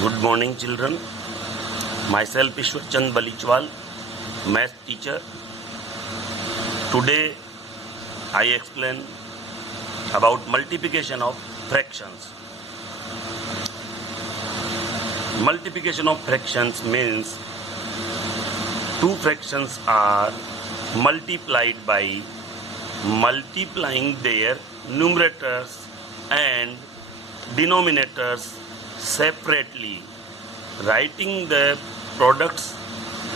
Good morning, children. Myself Ishwar Chand Balichwal, math teacher. Today I explain about multiplication of fractions. Multiplication of fractions means two fractions are multiplied by multiplying their numerators and denominators separately, writing the products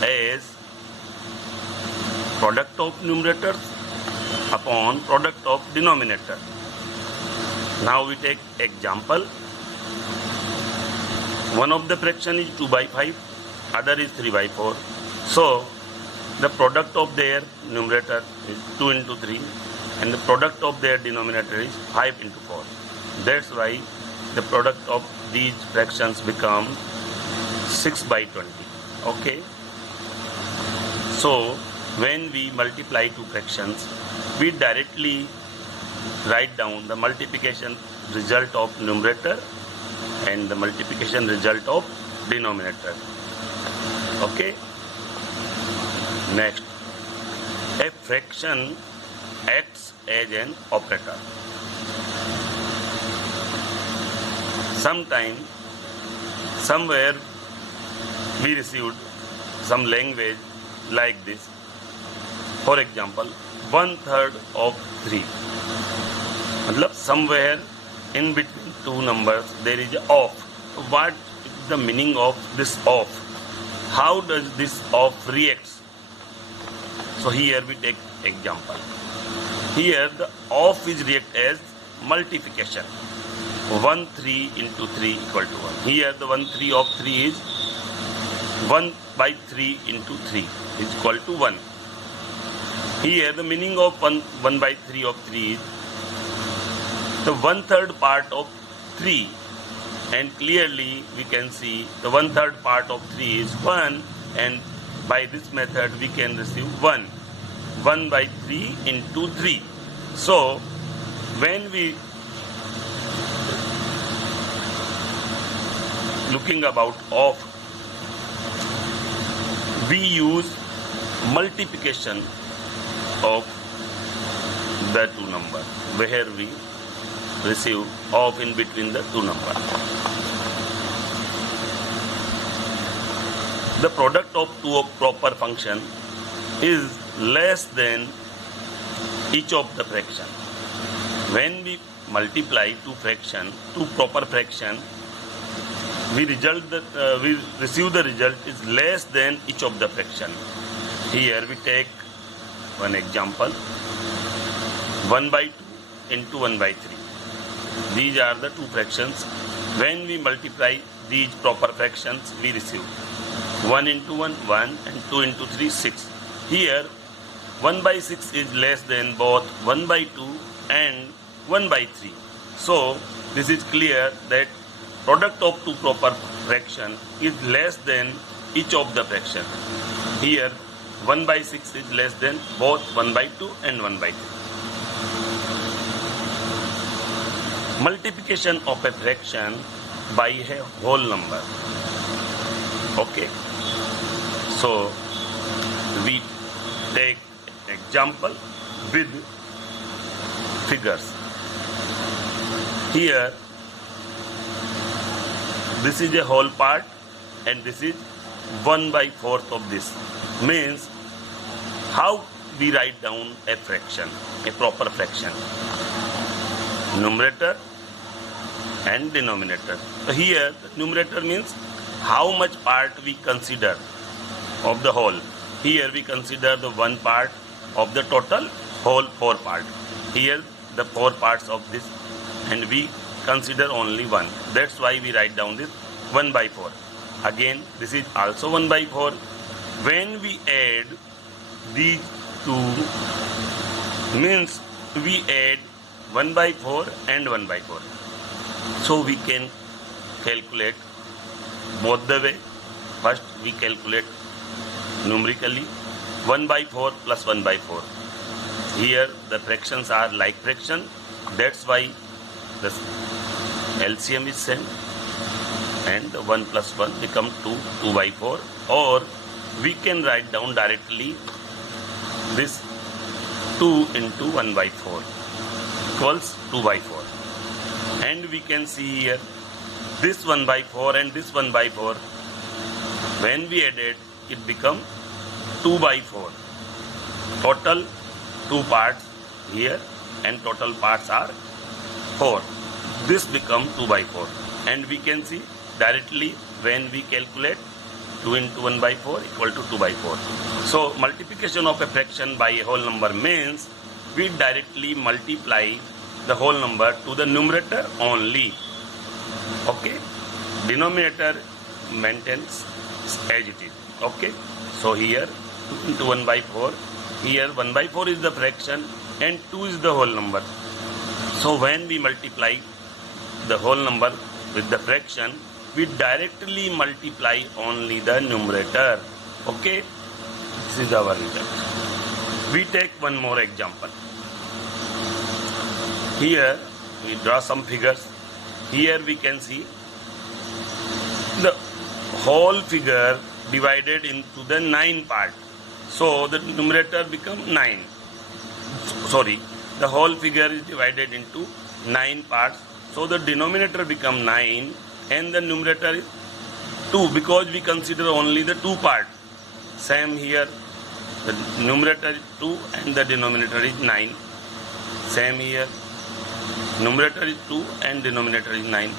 as product of numerators upon product of denominator. Now we take example. One of the fraction is 2 by 5, other is 3 by 4. So the product of their numerator is 2 into 3 and the product of their denominator is 5 into 4. That's why the product of these fractions become 6 by 20. Okay. So when we multiply two fractions, we directly write down the multiplication result of numerator and the multiplication result of denominator. Okay. Next, a fraction acts as an operator. Sometime, somewhere we received some language like this. For example, 1/3 of 3. मतलब somewhere in between two numbers there is a off. What is the meaning of this off? How does this off reacts? So here we take example. Here the off is react as multiplication. 1/3 into 3 equal to 1. Here the 1/3 of 3 is 1 by 3 into 3 is equal to 1. Here the meaning of 1 by 3 of 3 is the 1/3 part of 3, and clearly we can see the 1/3 part of 3 is 1, and by this method we can receive 1 by 3 into 3. So when we looking about off, we use multiplication of the two numbers where we receive off in between the two numbers. The product of two proper function is less than each of the fraction. When we multiply two proper fraction, we receive the result is less than each of the fraction. Here we take one example. 1 by 2 into 1 by 3. These are the two fractions. When we multiply these proper fractions, we receive 1 into 1, 1, and 2 into 3, 6. Here 1 by 6 is less than both 1 by 2 and 1 by 3. So this is clear that product of two proper fraction is less than each of the fraction. Here 1 by 6 is less than both 1 by 2 and 1 by 3. Multiplication of a fraction by a whole number. Okay. So we take example with figures. Here this is a whole part and this is 1 by 4th of this. Means how we write down a fraction, a proper fraction. Numerator and denominator. So here the numerator means how much part we consider of the whole. Here we consider the one part of the total whole 4 part. Here the 4 parts of this and we consider only 1. That's why we write down this 1 by 4. Again this is also 1 by 4. When we add these two, means we add 1 by 4 and 1 by 4. So we can calculate both the way. First we calculate numerically 1 by 4 plus 1 by 4. Here the fractions are like fraction. That's why the LCM is same. and 1 plus 1 become 2, 2 by 4, or we can write down directly this 2 into 1 by 4 equals 2 by 4, and we can see here this 1 by 4 and this 1 by 4, when we added it become 2 by 4. Total 2 parts here and total parts are 4. This become 2 by 4, and we can see directly when we calculate 2 into 1 by 4 equal to 2 by 4. So multiplication of a fraction by a whole number means we directly multiply the whole number to the numerator only. Okay, denominator maintains as it is. Okay, so here 2 into 1 by 4, here 1 by 4 is the fraction and 2 is the whole number. So when we multiply the whole number with the fraction, we directly multiply only the numerator. Okay, this is our result. We take one more example. Here we draw some figures. Here we can see the whole figure divided into the 9 part. So the numerator become 9. Sorry, the whole figure is divided into 9 parts. So the denominator become 9 and the numerator is 2, because we consider only the 2 part. Same here, the numerator is 2 and the denominator is 9. Same here, numerator is 2 and denominator is 9.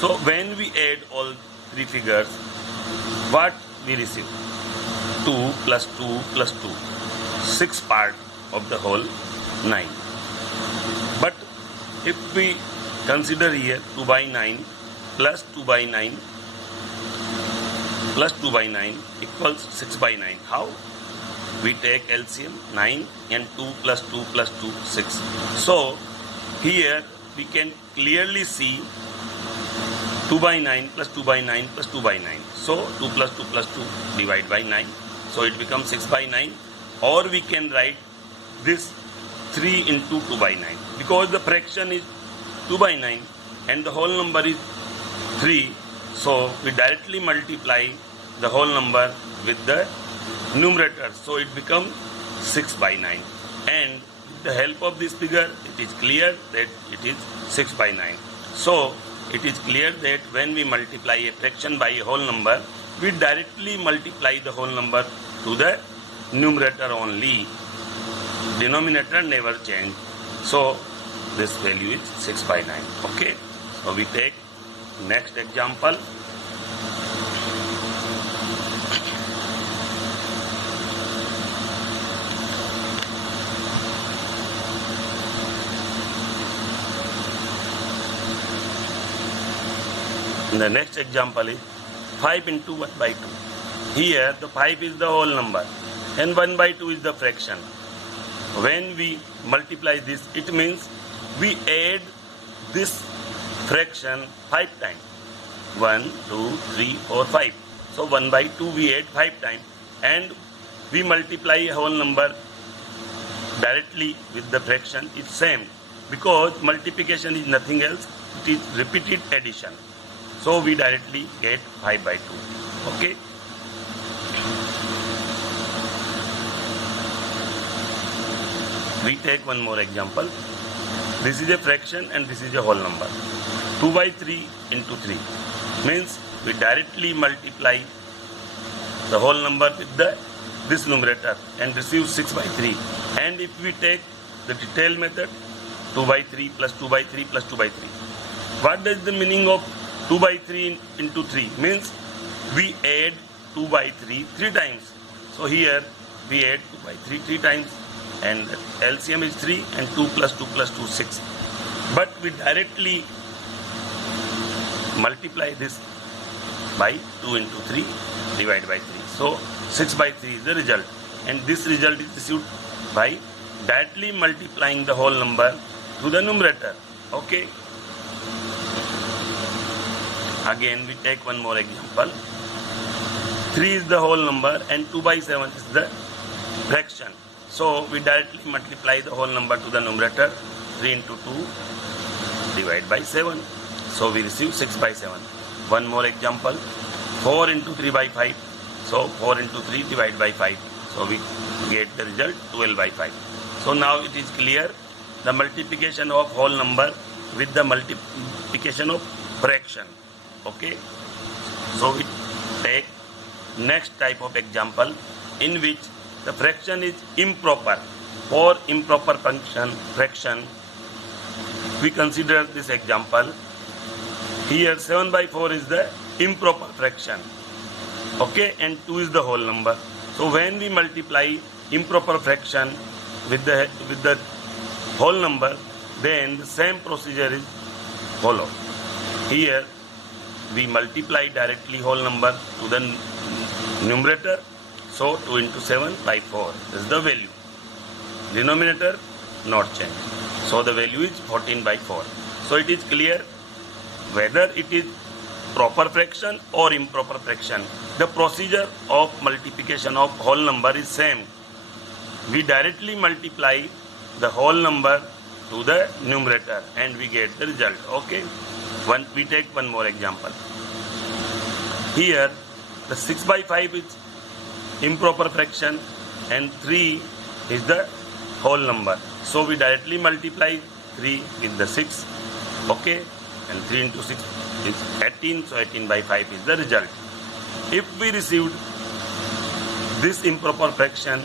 So when we add all 3 figures, what we receive? 2 plus 2 plus 2, 6 part of the whole 9. But if we consider here 2 by 9 plus 2 by 9 plus 2 by 9 equals 6 by 9. How? We take LCM 9 and 2 plus 2 plus 2, 6. So here we can clearly see 2 by 9 plus 2 by 9 plus 2 by 9. So 2 plus 2 plus 2 divide by 9. So it becomes 6 by 9. Or we can write this 3 into 2 by 9. Because the fraction is 2 by 9 and the whole number is 3. So we directly multiply the whole number with the numerator. So it becomes 6 by 9. And with the help of this figure, it is clear that it is 6 by 9. So it is clear that when we multiply a fraction by a whole number, we directly multiply the whole number to the numerator only. Denominator never change. So this value is 6 by 9. Okay. So we take next example. The next example is 5 into 1 by 2. Here the 5 is the whole number and 1 by 2 is the fraction. When we multiply this, it means we add this fraction 5 times. 1, 2, 3, 4, 5. So 1 by 2 we add 5 times and we multiply a whole number directly with the fraction. It's same, because multiplication is nothing else, it is repeated addition. So we directly get 5 by 2. Okay. We take one more example. This is a fraction and this is a whole number. 2 by 3 into 3 means we directly multiply the whole number with this numerator and receive 6 by 3. And if we take the detailed method, 2 by 3 plus 2 by 3 plus 2 by 3. What is the meaning of 2 by 3 into 3? Means we add 2 by 3 3 times. So here we add 2 by 3 times and LCM is 3 and 2 plus 2 plus 2, 6. But we directly multiply this by 2 into 3 divided by 3. So 6 by 3 is the result, and this result is received by directly multiplying the whole number to the numerator. Okay. Again we take one more example. 3 is the whole number and 2 by 7 is the fraction. So we directly multiply the whole number to the numerator. 3 into 2 divided by 7. So we receive 6 by 7. one more example. 4 into 3 by 5. So 4 into 3 divided by 5. So we get the result 12 by 5. So now it is clear the multiplication of whole number with the multiplication of fraction. Okay. So we take next type of example in which the fraction is improper. For improper fraction, we consider this example. Here 7 by 4 is the improper fraction. Okay, and 2 is the whole number. So when we multiply improper fraction with the whole number, then the same procedure is followed. Here we multiply directly whole number to the numerator. So 2 into 7 by 4 is the value. Denominator not changed. So the value is 14 by 4. So it is clear whether it is proper fraction or improper fraction. The procedure of multiplication of whole number is same. We directly multiply the whole number to the numerator and we get the result. Okay. We take one more example. Here the 6 by 5 is improper fraction and 3 is the whole number. So we directly multiply 3 with the 6. Okay. And 3 into 6 is 18. So 18 by 5 is the result. If we received this improper fraction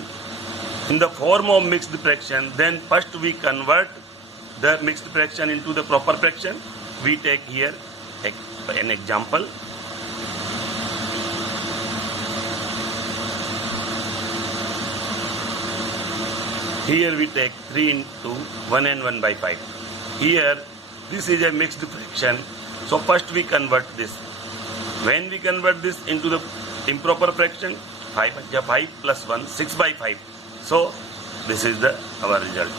in the form of mixed fraction, then first we convert the mixed fraction into the proper fraction. We take here an example. Here we take 3 into 1 and 1 by 5. Here this is a mixed fraction. So first we convert this. When we convert this into the improper fraction, 5 plus 1, 6 by 5. So this is our result.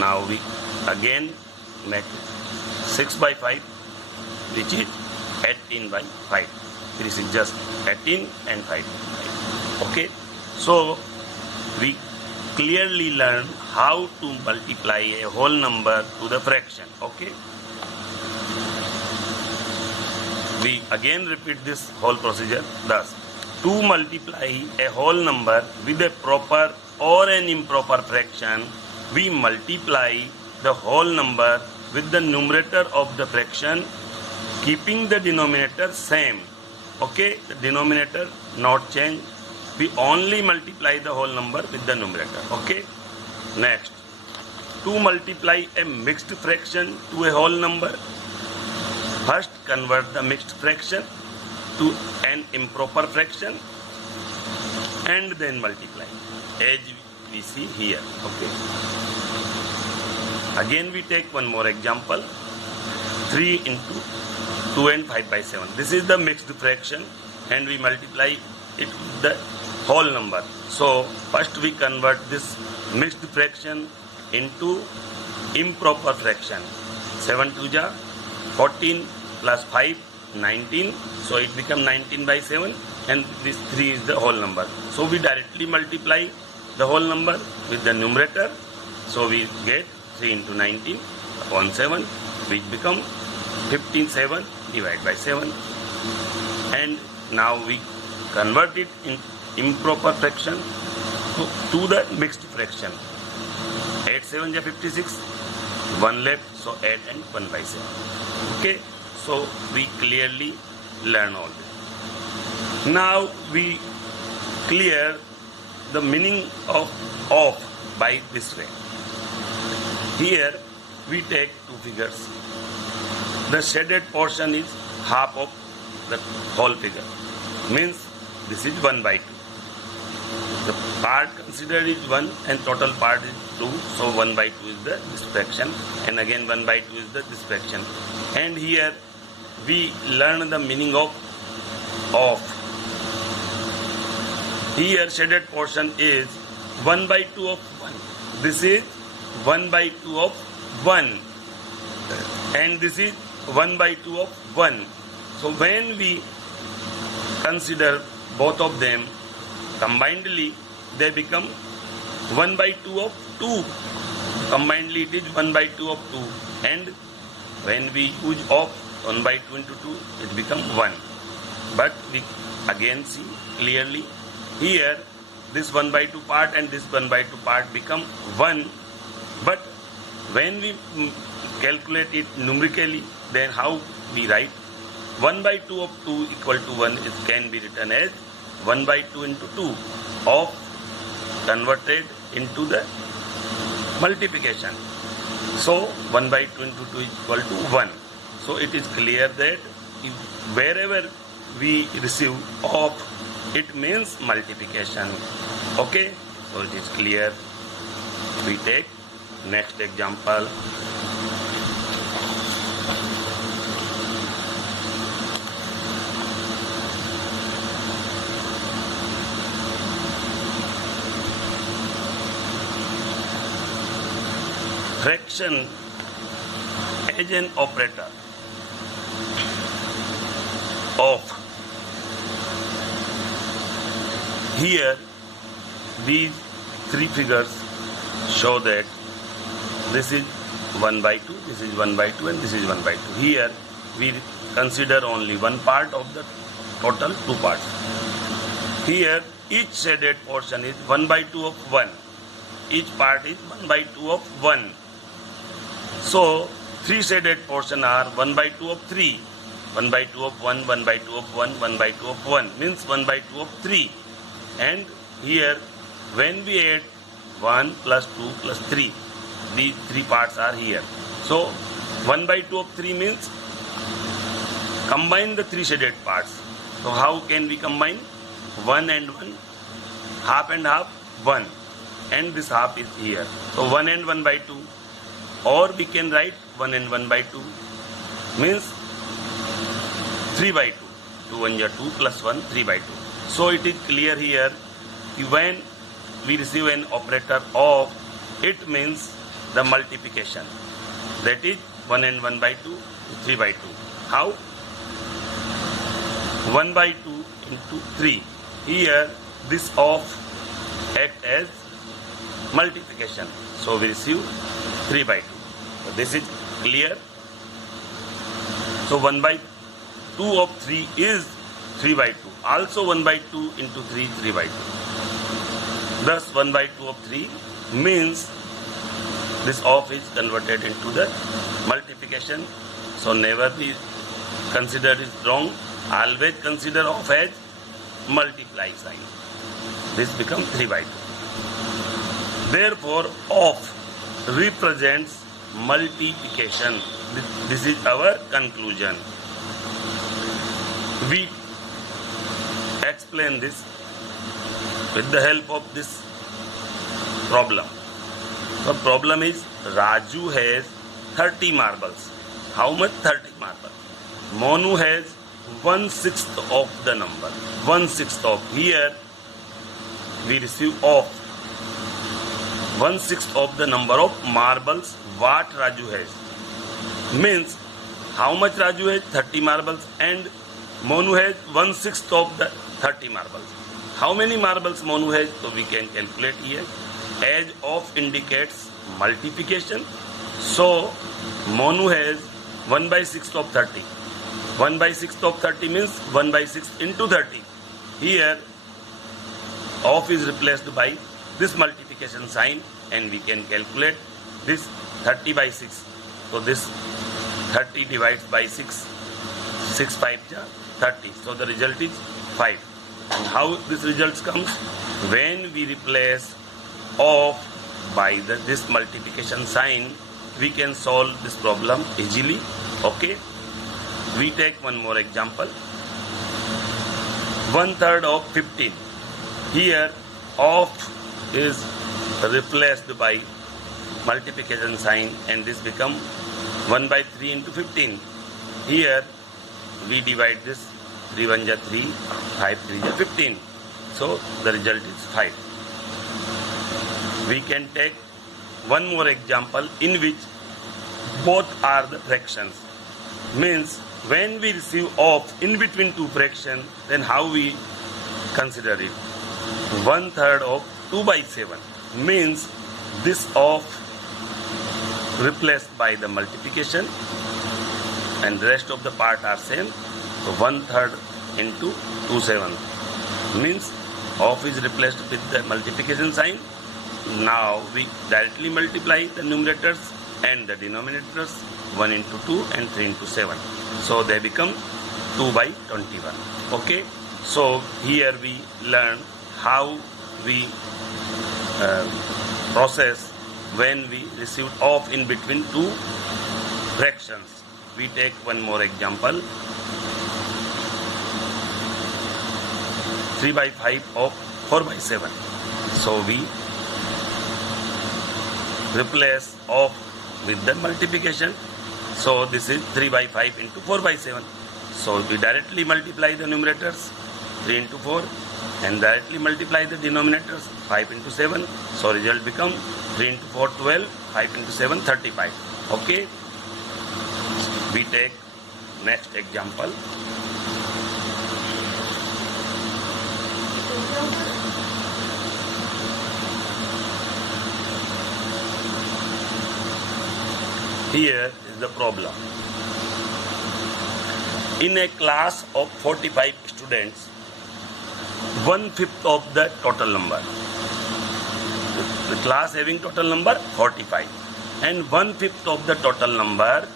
Now we again make 6 by 5, which is 18 by 5. This is just 18 and 5. Okay. So we clearly learn how to multiply a whole number to the fraction. Okay. We again repeat this whole procedure. Thus, to multiply a whole number with a proper or an improper fraction, we multiply the whole number with the numerator of the fraction, keeping the denominator same. Okay, the denominator not change. We only multiply the whole number with the numerator. Okay. Next, to multiply a mixed fraction to a whole number, first convert the mixed fraction to an improper fraction and then multiply, as we see here. Okay. Again we take one more example. 3 into 2 and 5 by 7. This is the mixed fraction and we multiply it with the whole number. So first we convert this mixed fraction into improper fraction. 7 to ja 14 plus 5, 19. So it becomes 19 by 7 and this 3 is the whole number. So we directly multiply the whole number with the numerator. So we get 3 into 19 upon 7, which become 15/7 divided by 7. And now we convert it in improper fraction to the mixed fraction. 8 7 is 56, 1 left, so 8 and 1 by 7. Okay, so we clearly learn all this. Now we clear the meaning of by this way. Here we take two figures. The shaded portion is half of the whole figure. Means this is 1 by 2. The part considered is 1 and total part is 2. So 1 by 2 is this fraction and again 1 by 2 is this fraction. And here we learn the meaning of. Here shaded portion is 1 by 2 of 1. This is 1 by 2 of 1 and this is 1 by 2 of 1. So when we consider both of them combinedly, they become 1 by 2 of 2. Combinedly it is 1 by 2 of 2. And when we use of, 1 by 2 into 2, it become 1. But we again see clearly here this 1 by 2 part and this 1 by 2 part become 1. But when we calculate it numerically, then how we write? 1 by 2 of 2 equal to 1, it can be written as 1 by 2 into 2 of converted into the multiplication. So 1 by 2 into 2 is equal to 1. So it is clear that if wherever we receive of, it means multiplication. Okay, so it is clear. We take next example. Fraction as an operator of. Here these three figures show that this is 1 by 2, this is 1 by 2 and this is 1 by 2. Here we consider only one part of the total two parts. Here each shaded portion is 1 by 2 of 1. Each part is 1 by 2 of 1. So, three shaded portion are 1 by 2 of 3, 1 by 2 of 1, 1 by 2 of 1, 1 by 2 of 1, means 1 by 2 of 3. And here, when we add 1 plus 2 plus 3, these three parts are here. So, 1 by 2 of 3 means combine the three shaded parts. So, how can we combine? 1 and 1, half and half, 1. And this half is here. So, 1 and 1 by 2. Or we can write 1 and 1 by 2 means 3 by 2. 2 1 is 2 plus 1, 3 by 2. So it is clear here, when we receive an operator of, it means the multiplication. That is 1 and 1 by 2, 3 by 2. How? 1 by 2 into 3. Here this of act as multiplication. So we receive 3 by 2. So this is clear. So 1 by 2 of 3 is 3 by 2. Also 1 by 2 into 3, 3 by 2. Thus 1 by 2 of 3 means this of is converted into the multiplication. So never be considered it wrong. Always consider of as multiply sign. This becomes 3 by 2. Therefore of represents multiplication. This is our conclusion. We explain this with the help of this problem. The problem is Raju has 30 marbles. How much? 30 marbles. Monu has 1/6 of the number. 1/6 of. Here we receive of 1/6 of the number of marbles what Raju has. Means how much Raju has? 30 marbles and Monu has 1/6 of the 30 marbles. How many marbles Monu has? So we can calculate here. As of indicates multiplication. So Monu has 1 by 6 of 30. 1 by 6 of 30 means 1 by 6 into 30. Here of is replaced by this multiplication sign and we can calculate this 30 by 6. So this 30 divides by 6. 6 5 30. So the result is 5. And how this result comes? When we replace of by this multiplication sign, we can solve this problem easily. Okay. We take one more example. 1/3 of 15. Here of is replaced by multiplication sign and this become 1 by 3 into 15. Here we divide this 3 1 is 3, 5 3 is 15. So the result is 5. We can take one more example in which both are the fractions. Means when we receive of in between two fractions, then how we consider it? 1/3 of 2 by 7 means this of replaced by the multiplication and the rest of the part are same. So 1/3 into 2/7 means of is replaced with the multiplication sign. Now we directly multiply the numerators and the denominators, 1 into 2 and 3 into 7. So they become 2/21. Okay. So here we learn how we process when we received of in between two fractions. We take one more example. 3/5 of 4/7. So we replace of with the multiplication. So this is 3/5 into 4/7. So we directly multiply the numerators, 3 into 4, and directly multiply the denominators, 5 into 7. So result become 3 into 4 12, 5 into 7 35. Okay. We take next example. Here is the problem. In a class of 45 students, 1/5 of the total number. The class having total number 45, and 1/5 of the total number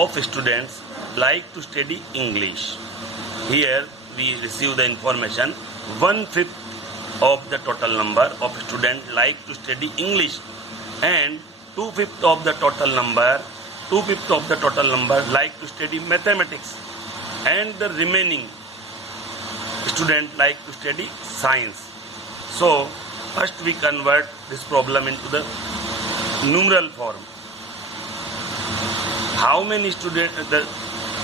of students like to study English. Here we receive the information 1/5 of the total number of students like to study English, and 2/5 of the total number, 2/5 of the total number like to study mathematics, and the remaining student like to study science. So first we convert this problem into the numeral form. How many students, the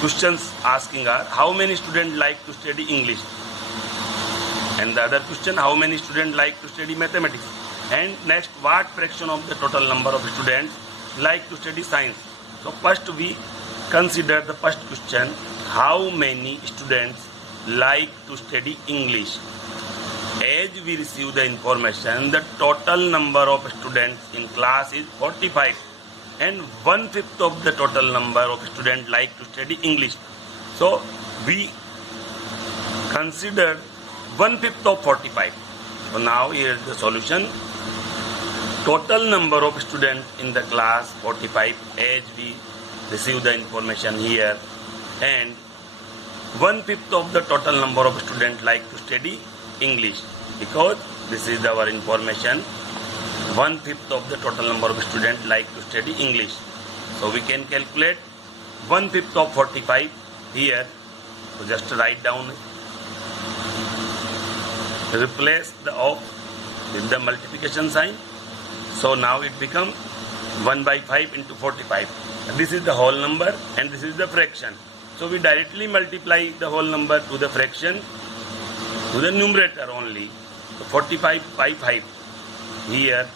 questions asking are how many students like to study English, and the other question how many students like to study mathematics, and next what fraction of the total number of students like to study science. So first we consider the first question, how many students like to study English. As we receive the information, the total number of students in class is 45, and 1/5 of the total number of students like to study English. So we consider 1/5 of 45. So now here is the solution. Total number of students in the class 45 as we receive the information here, and 1/5 of the total number of students like to study English, because this is our information. 1/5 of the total number of students like to study English. So we can calculate 1/5 of 45 here. So just write down, replace the of with the multiplication sign. So now it becomes 1/5 into 45. This is the whole number and this is the fraction. So we directly multiply the whole number to the fraction, to the numerator only. So 45 by 5. Here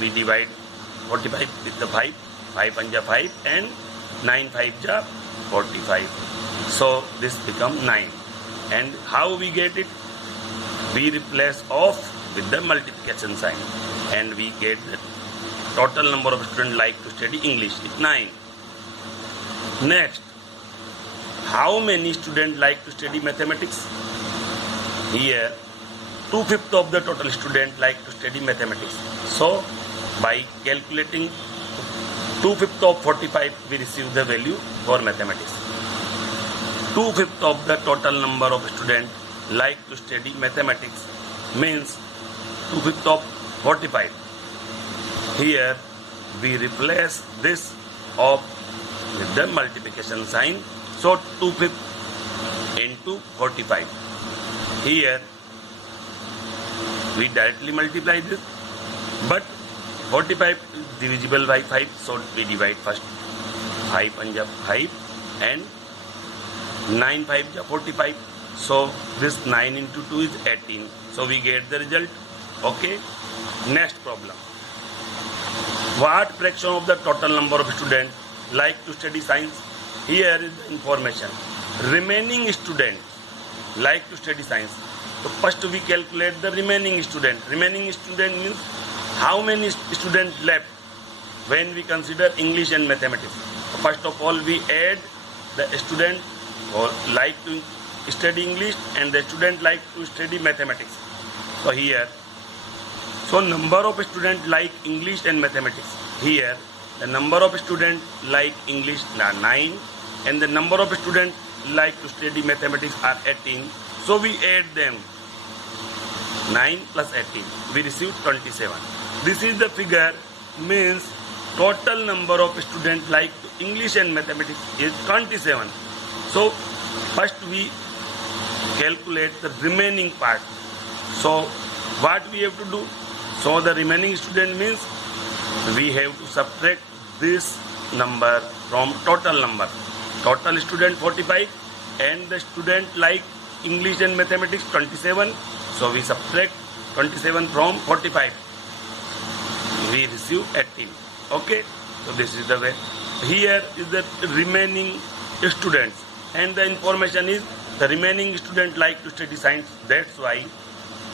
we divide 45 with the 5. 5 1 ja 5 and 9 5 ja 45. So this becomes 9. And how we get it? We replace of with the multiplication sign, and we get the total number of students like to study English is 9. Next, how many students like to study mathematics? Here 2/5 of the total students like to study mathematics. So by calculating 2/5 of 45, we receive the value for mathematics. 2/5 of the total number of students like to study mathematics means 2/5 of 45. Here we replace this of with the multiplication sign. So 2/5 into 45. Here we directly multiply this, but 45 is divisible by 5, so we divide first. 5 1 ja 5 and 9 5 ja 45. So this 9 into 2 is 18. So we get the result. Okay. Next problem. What fraction of the total number of students like to study science? Here is the information. Remaining students like to study science. So first we calculate the remaining student. Remaining student means how many students left when we consider English and mathematics. So first of all we add the student or like to study English and the student like to study mathematics. So here, so number of students like English and mathematics. Here, the number of students like English are 9 and the number of students like to study mathematics are 18. So we add them. 9 plus 18. We receive 27. This is the figure, means total number of students like to English and mathematics is 27. So first we calculate the remaining part. So what we have to do? So the remaining student means we have to subtract this number from total number. Total student 45 and the student like English and mathematics 27. So we subtract 27 from 45. We receive 18. Okay. So this is the way. Here is the remaining students and the information is the remaining student like to study science. That's why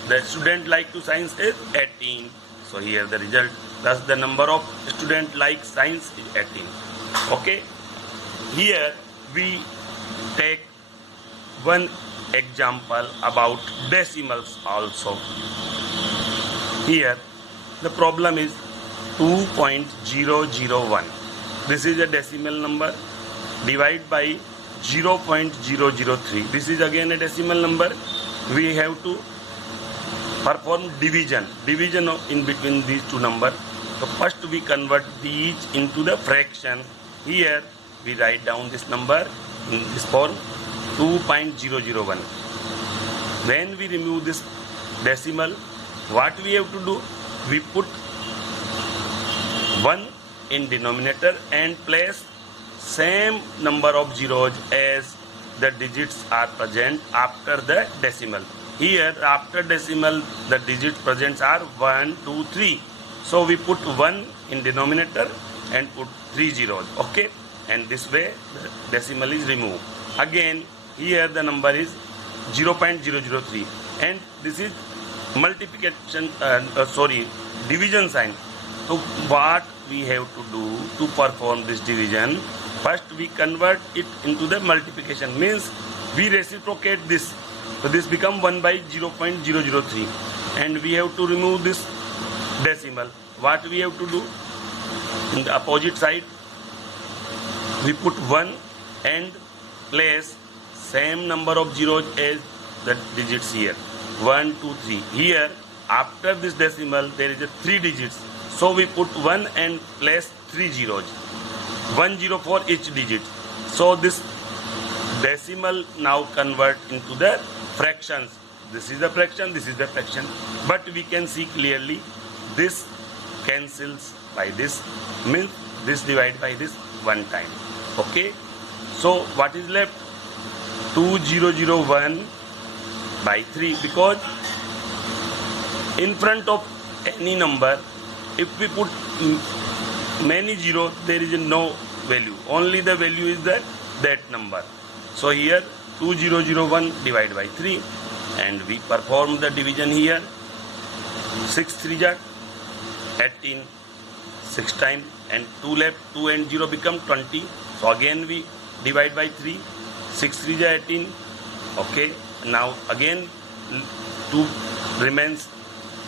the student like to science is 18. So here the result, thus the number of student like science is 18. Okay. Here we take one example about decimals also. Here the problem is 2.001. This is a decimal number. Divide by 0.003. This is again a decimal number. We have to perform division in between these two numbers. So first we convert these into the fraction. Here we write down this number in this form 2.001. When we remove this decimal, what we have to do? We put 1 in denominator and place same number of zeros as the digits are present after the decimal. Here after decimal the digits present are 1, 2, 3. So we put 1 in denominator and put 3 zeros. Okay. And this way the decimal is removed. Again here the number is 0.003 and this is multiplication division sign. So what we have to do to perform this division? First we convert it into the multiplication, means we reciprocate this. So this become 1 by 0.003 and we have to remove this decimal. What we have to do? In the opposite side we put 1 and place same number of zeros as the digits here. 1, 2, 3. Here after this decimal there is a 3 digits. So we put 1 and place 3 zeros. 1 0 for each digit. So this decimal now convert into the fractions. This is the fraction, this is the fraction. But we can see clearly this cancels by this, means this divide by this one time. Okay. So what is left? 2001 by 3, because in front of any number if we put many zeros there is no value, only the value is that number. So here 2001 divided by 3 and we perform the division here. 6 3 are 18, 6 times and 2 left, 2 and 0 become 20. So again we divide by 3, 6 3 are 18. Okay, now again 2 remains,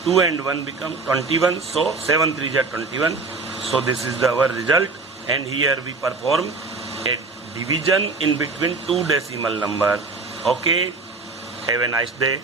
2 and 1 become 21. So 7 3 are 21. So this is our result, and here we perform a division in between two decimal number. Okay, have a nice day.